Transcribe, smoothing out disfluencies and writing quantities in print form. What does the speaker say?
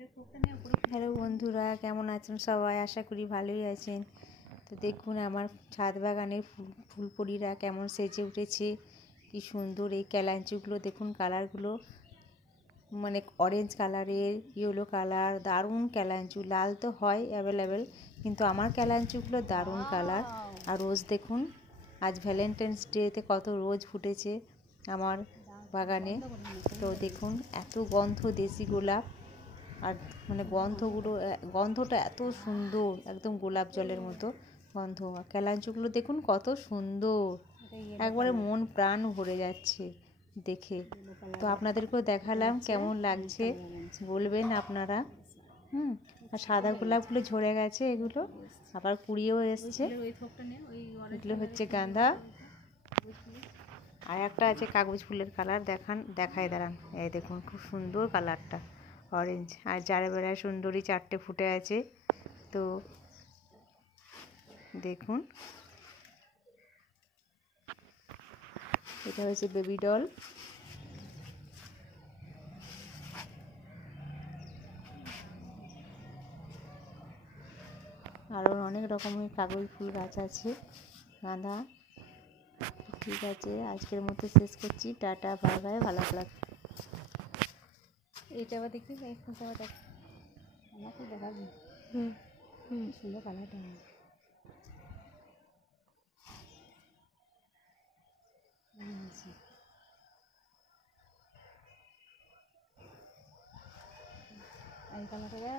Hello বন্ধুরা, কেমন আছেন সবাই? আশা করি ভালোই আছেন। তো দেখুন আমার ছাদ বাগানের ফুলকড়িরা কেমন সেজে উঠেছে, কি সুন্দর। এই ক্যালাঞ্চুগুলো দেখুন, কালারগুলো মানে অরেঞ্জ কালারের, ইয়েলো কালার, দারুণ ক্যালাঞ্চু। লাল তো হয় অ্যাভেলেবেল, কিন্তু আমার ক্যালাঞ্চুগুলো দারুণ কালার। আর রোজ দেখুন, আজ ভ্যালেন্টাইন্স ডেতে কত রোজ ফুটেছে আমার বাগানে। তো দেখুন এত গন্ধ, দেশি গোলাপ। আর মানে গন্ধটা এত সুন্দর, একদম গোলাপ জলের মতো গন্ধ। আর ক্যালাঞ্চুগুলো দেখুন কত সুন্দর, একবারে মন প্রাণ ভরে যাচ্ছে দেখে। তো আপনাদেরকেও দেখালাম, কেমন লাগছে বলবেন আপনারা। আর সাদা গোলাপগুলো ঝরে গেছে, এগুলো আবার কুড়িয়েও এসছে। এগুলো হচ্ছে গাঁদা। আর একটা আছে কাগজ ফুলের কালার, দেখায় দাঁড়ান। এই দেখুন খুব সুন্দর কালারটা, অরেঞ্জ। আর যারা বেড়ায় সুন্দরী 4টে ফুটে আছে। তো দেখুন, এটা হচ্ছে বেবি ডল। আরও অনেক রকমের কাগজ ফুল গাছ আছে, গাঁদা। ঠিক আছে, আজকের মতো শেষ করছি। টাটা, বাই বাই, ভালো লাগবে। এইটা আবার দেখি, আমাকে দেখাবি। সুন্দর কালারটা। এই কালারটা